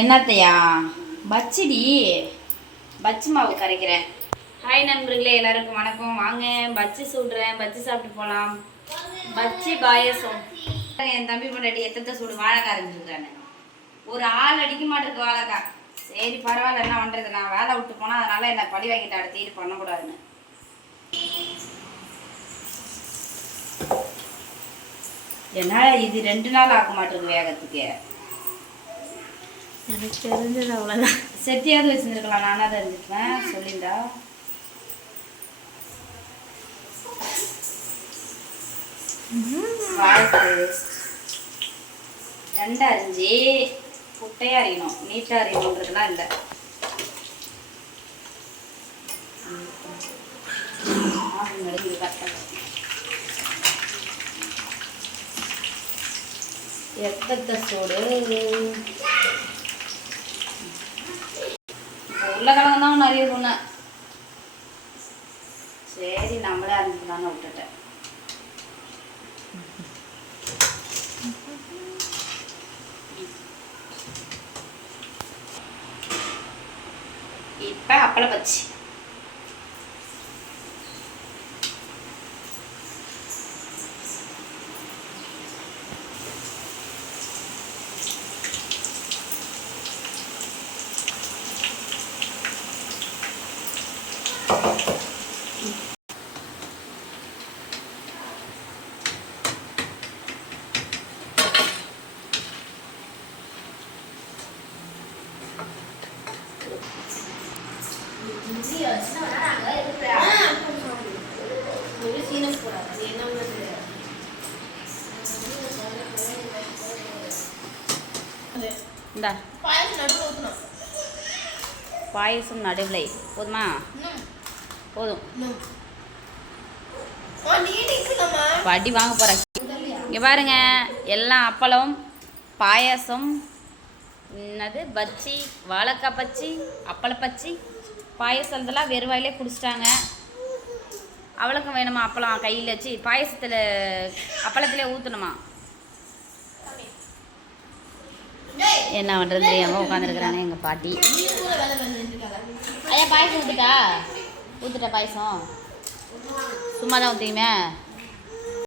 என்னத்தையா? பச்சடி. பச்சி மாவு கரைக்கிறேன். ஹாய் நண்பர்களே எல்லாருக்கும் வணக்கம். வாங்க பச்சி சுடுறேன். பச்சி சாப்பிட்டு போகலாம் பச்சி பாயசம். என் தம்பி பொண்டாட்டி எத்தத்தை சூடு வாழைக்காய் அரைஞ்சிருக்கானு ஒரு ஆள் அடிக்க மாட்டேருக்கு வாழைக்காய். சரி பரவாயில்ல என்ன பண்ணுறது நான் வேலை விட்டு போனால் அதனால் என்னை பழி வாங்கிட்டு அடுத்த இது பண்ணக்கூடாதுன்னு. என்னால் இது ரெண்டு நாள் ஆக மாட்டேங்குது வேகத்துக்கு. எனக்கு தெரிஞ்சது அவ்வளோதான் செட்டியாவது வச்சுருந்துருக்கலாம். நானாக தான் இருந்துருப்பேன். சொல்லிண்டா ரெண்டு அரிஞ்சு குட்டையாக அறியணும் நீட்டாக அறியணுன்றதுலாம் இல்லை. எத்தத்த சோடு இப்போ உருளைக்கிழங்கு தான் நிறைய சொன்னேன். சரி நம்மளே ஆரம்பிக்கலாம்னு விட்டுட்டேன். இப்போ அப்பளை பச்சி இந்தா. பாயசம் நடுவில் போதுமா? போதும். வட்டி வாங்க போகிறேன் இங்கே பாருங்க. எல்லாம் அப்பளம் பாயாசம் என்னது பச்சி வாழைக்காய் பச்சி அப்பள பச்சி பாயசம் இதெல்லாம் வெறும் வாயிலே குடிச்சிட்டாங்க. அவளுக்கும் வேணுமா அப்பளம்? கையில் வச்சு பாயசத்தில் அப்பளத்திலே ஊற்றணுமா என்ன பண்ணுறது தெரியாமல் உட்காந்துருக்குறாங்க எங்கள் பாட்டி. ஐயா பாயசம் ஊற்றுட்டா ஊற்றுட்ட பாயசம். சும்மா தான் ஊற்றுவீங்க